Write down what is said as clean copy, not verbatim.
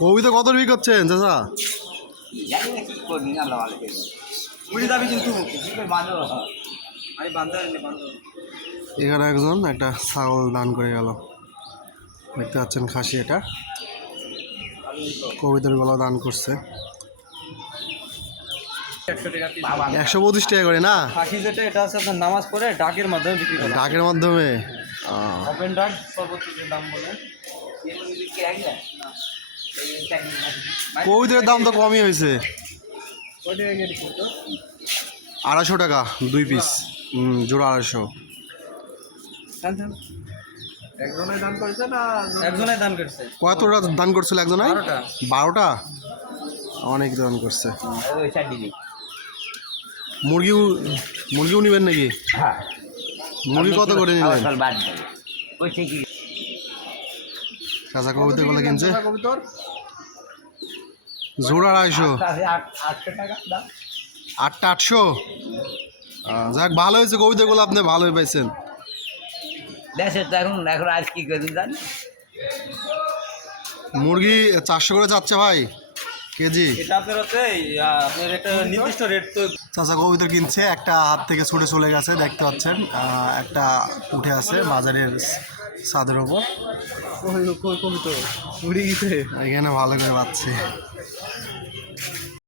কবিতা কত বিক্রি করছেন চাচা? এখানে একজন একটা ছাগল দান করে গেল, দেখতে পাচ্ছেন খাসি, এটা কবিতার গলা দান করছে। 125 টাকা করে না খাসি যেটা, এটা হচ্ছে আপনার নামাজ পড়ে ডাকের মাধ্যমে বিক্রি করা। ডাকের মাধ্যমে ওপেন ডাক সর্বোচ্চ যে দাম বলে। কবিতার দাম তো কমই হয়েছে, 250 টাকা 2 পিস, জোড়া 250। একজনে দান করেছে না? একজনে দান করছে। কতটা দান করছিল একজনে? 12টা। অনেক দান করছে। মুরগিও নিবেন নাকি? মুরগি কত করে নিলেন? চাচা কবিতা গুলো কিনছে জোড়া 250, 8টা 800। যাক, ভালো হয়েছে কবিতাগুলো, আপনি ভালোই পাইছেন। এখন আজ কি করে জানি, মুরগি 400 করে যাচ্ছে ভাই কেজি। এটা আপনার হচ্ছে আপনার একটা নির্দিষ্ট রেট তো। চাচা কবিতা কিনছে, একটা হাত থেকে ছুটে চলে গেছে, দেখতে পাচ্ছেন। একটা উঠে আছে বাজারের ছাদের ওপর, এখানে ভালো করে পাচ্ছে।